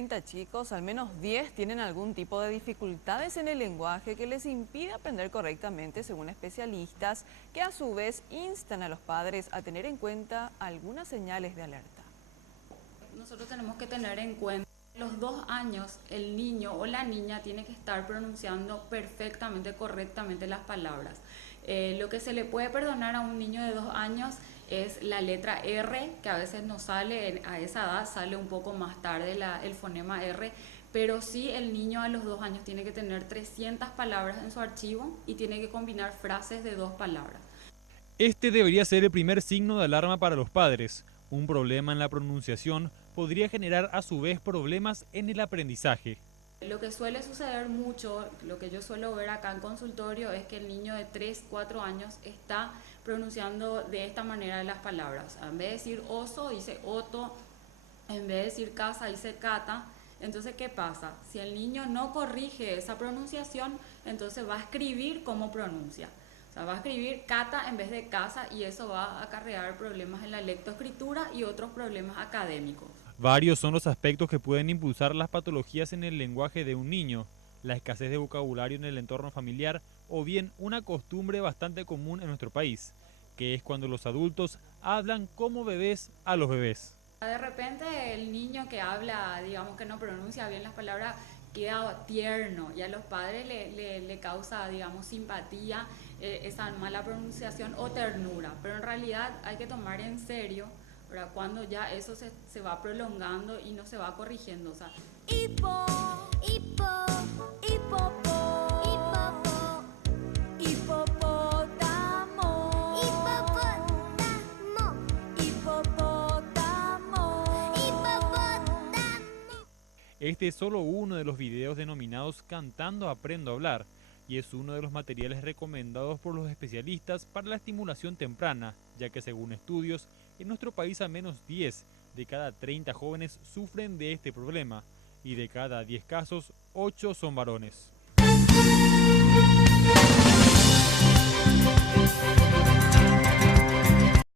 30 chicos, al menos 10 tienen algún tipo de dificultades en el lenguaje que les impide aprender correctamente, según especialistas, que a su vez instan a los padres a tener en cuenta algunas señales de alerta. Nosotros tenemos que tener en cuenta que a los 2 años el niño o la niña tiene que estar pronunciando perfectamente, correctamente las palabras. Lo que se le puede perdonar a un niño de 2 años es la letra R, que a veces no sale, a esa edad sale un poco más tarde el fonema R, pero sí el niño a los 2 años tiene que tener 300 palabras en su archivo y tiene que combinar frases de 2 palabras. Este debería ser el primer signo de alarma para los padres. Un problema en la pronunciación podría generar a su vez problemas en el aprendizaje. Lo que suele suceder mucho, lo que yo suelo ver acá en consultorio, es que el niño de 3, 4 años está pronunciando de esta manera las palabras. En vez de decir oso, dice oto, en vez de decir casa, dice cata. Entonces, ¿qué pasa? Si el niño no corrige esa pronunciación, entonces va a escribir como pronuncia. O sea, va a escribir cata en vez de casa y eso va a acarrear problemas en la lectoescritura y otros problemas académicos. Varios son los aspectos que pueden impulsar las patologías en el lenguaje de un niño: la escasez de vocabulario en el entorno familiar o bien una costumbre bastante común en nuestro país, que es cuando los adultos hablan como bebés a los bebés. De repente el niño que habla, digamos que no pronuncia bien las palabras, queda tierno y a los padres le causa, digamos, simpatía esa mala pronunciación o ternura, pero en realidad hay que tomar en serio, ¿verdad? Cuando ya eso se va prolongando y no se va corrigiendo. O sea, Hipo, hipo, hipopo, hipopo, hipopótamo, hipopótamo, hipopótamo, hipopótamo. Este es solo uno de los videos denominados Cantando Aprendo a Hablar, y es uno de los materiales recomendados por los especialistas para la estimulación temprana, ya que según estudios, en nuestro país al menos 10 de cada 30 jóvenes sufren de este problema, y de cada 10 casos, 8 son varones.